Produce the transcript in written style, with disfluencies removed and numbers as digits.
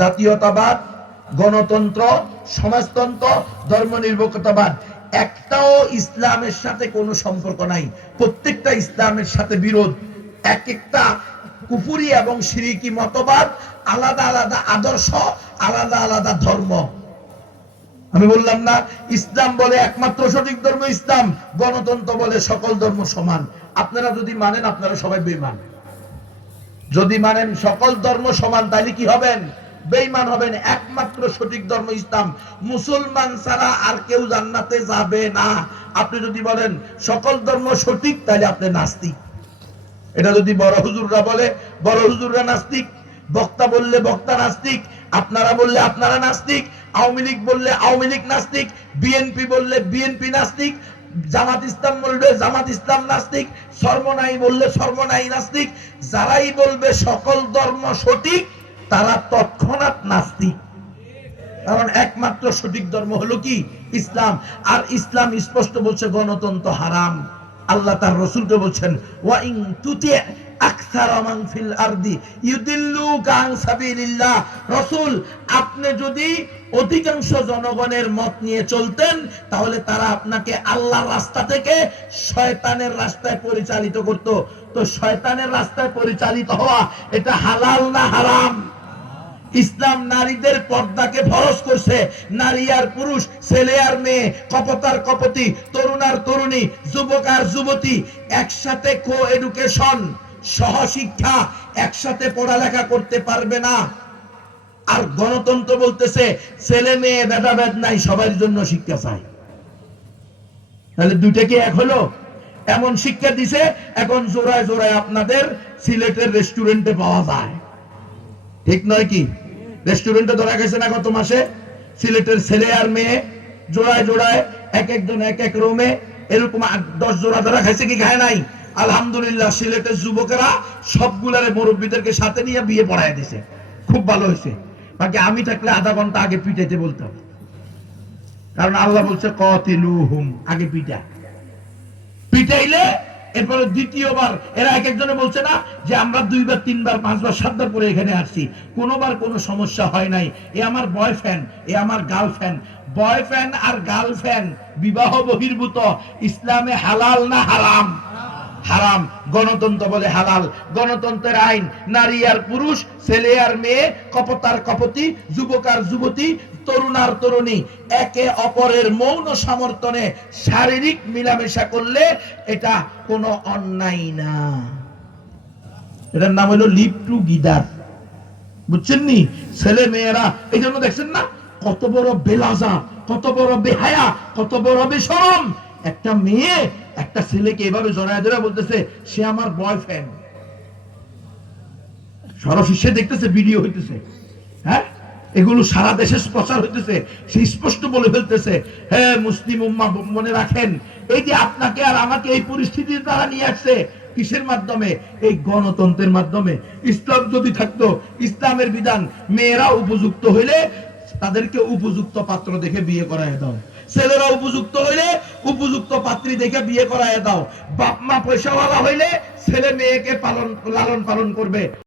জাতীয়তাবাদ, গণতন্ত্র, সমাজতন্ত্র, ধর্মনিরপেক্ষতাবাদ একটাও ইসলামের সাথে কোনো সম্পর্ক নাই। প্রত্যেকটা ইসলামের সাথে বিরোধ। এক একটা কুফরি এবং শিরিকি মতবাদ, আলাদা আলাদা আদর্শ, আলাদা আলাদা ধর্ম। আমি বললাম না, ইসলাম বলে একমাত্র সঠিক ধর্ম ইসলাম, গণতন্ত্র বলে সকল ধর্ম সমান। আপনারা যদি মানেন আপনারা সবাই বেঈমান। যদি মানেন সকল ধর্ম সমান তাহলে কি হবেন? বেঈমান হবেন। একমাত্র সঠিক ধর্ম ইসলাম। মুসলমান ছাড়া আর কেউ জান্নাতে যাবে না। আপনি যদি বলেন সকল ধর্ম সঠিক তাহলে আপনি নাস্তিক। এটা যদি বড় হুজুররা বলে বড় হুজুররা নাস্তিক, বক্তা বললে বক্তা নাস্তিক, আপনারা বললে আপনারা নাস্তিক, আওয়ামী লীগ বললে আওয়ামী লীগ নাস্তিক, বিএনপি বললে বিএনপি নাস্তিক, জামাত ইসলাম বলবে জামাত ইসলাম নাস্তিক, সর্বনাই বললে সর্বনাই নাস্তিক। যারাই বলবে সকল ধর্ম সঠিক তারা তৎক্ষণাৎ নাস্তিক। কারণ একমাত্র সঠিক ধর্ম হলো কি? ইসলাম। আর ইসলাম স্পষ্ট বলছে গণতন্ত্র হারাম। আল্লাহ তার রাসূলকে বলছেন ওয়া ইন তুতি আকসারা মান ফিল আরদি ইউদিল্লুকা আন সাবিলিল্লাহ। রাসূল, আপনি যদি অধিকাংশ জনগণের মত নিয়ে চলতেন তাহলে তারা আপনাকে আল্লাহর রাস্তা থেকে শয়তানের রাস্তায় পরিচালিত করত। তো শয়তানের রাস্তায় পরিচালিত হওয়া এটা হালাল না হারাম? ইসলাম নারীদের পর্দাকে ফরজ করছে। নারী আর পুরুষ, ছেলে আর মেয়ে, কপট আর কপতি, তরুণ আর তরুণী, যুবক আর যুবতী একসাথে কো এডুকেশন, সহশিক্ষা, একসাথে পড়ালেখা করতে পারবে না। আর গণতন্ত্র বলতেছে ছেলে মেয়ে ভেদাভেদ নাই, সবার জন্য শিক্ষা চাই। তাহলে দুইটা কি এক হলো? এমন শিক্ষা দিছে এখন জোড়ায় জোড়ায় আপনাদের সিলেটের রেস্টুরেন্টে পাওয়া যায়। ঠিক নয় কি? রেস্টুরেন্টে ধরা গেছে না গত মাসে? সিলেটের ছেলে আর মেয়ে জোড়ায় জোড়ায় এক একজন এক এক রুমে এরকম 10 জোড়া ধরা খাইছে কি খায় নাই? আলহামদুলিল্লাহ, সিলেটের যুবকেরা সবগুলারে মুরব্বীদেরকে সাথে নিয়ে বিয়ে পড়ায় দিছে। খুব ভালো হয়েছে। বাকি আমি থাকলে আধা ঘন্টা আগে পিটাইতে বলতাম। কারণ আল্লাহ বলছে কাতিলুহুম, আগে পিটা। পিটাইলে এরপরে দ্বিতীয়বার এরা এক একজনে বলছে না যে আমরা 2 বার 3 বার 5 বার 7 বার করে এখানে আসছি, কোনোবার কোনো সমস্যা হয় নাই। এ আমার বয়ফ্রেন্ড, এ আমার গার্লফ্রেন্ড। বয়ফ্রেন্ড আর গার্লফ্রেন্ড বিবাহ বহির্ভূত। ইসলামে হালাল না হারাম? হারাম। গণতন্ত্র বলে হালাল। গণতন্ত্রের আইন নারী আর পুরুষ, ছেলে আর মেয়ে, কপট আর কপতি, যুবক আর যুবতী, তরুণ আর তরুণী একে অপরের মৌন সমর্থনে শারীরিক মিলামেশা করলে এটা কোনো অন্যায় না। এটার নাম হলো লিভ টু গিদার। বুঝছেন নি? ছেলে মেয়েরা এই জন্য দেখছেন না কত বড় বেলাজা, কত বড় বেহায়া, কত বড় বেশরম। একটা মেয়ে একটা ছেলেকে এভাবে জড়ায় ধরে বলতেছে সে আমার বয়ফ্রেন্ড। সরাসরি দেখতেছে, ভিডিও হইতেছে। হ্যাঁ, এগুলো সারা দেশে প্রচার হইতেছে। সে স্পষ্ট বলে ফেলতেছে, হ্যাঁ মুসলিম উম্মাহ মনে রাখেন, এই যে আপনাকে আর আমাকে এই পরিস্থিতির দ্বারা নিয়ে আসছে কিসের মাধ্যমে? এই গণতন্ত্রের মাধ্যমে। ইসলাম যদি থাকতো, ইসলামের বিধান, মেয়েরা উপযুক্ত হইলে তাদেরকে উপযুক্ত পাত্র দেখে বিয়ে করায় দাও, ছেলেরা উপযুক্ত হইলে উপযুক্ত পাত্রী দেখে বিয়ে করায় দাও। বাপ মা পয়সাওয়ালা হইলে ছেলে মেয়েকে লালন পালন করবে।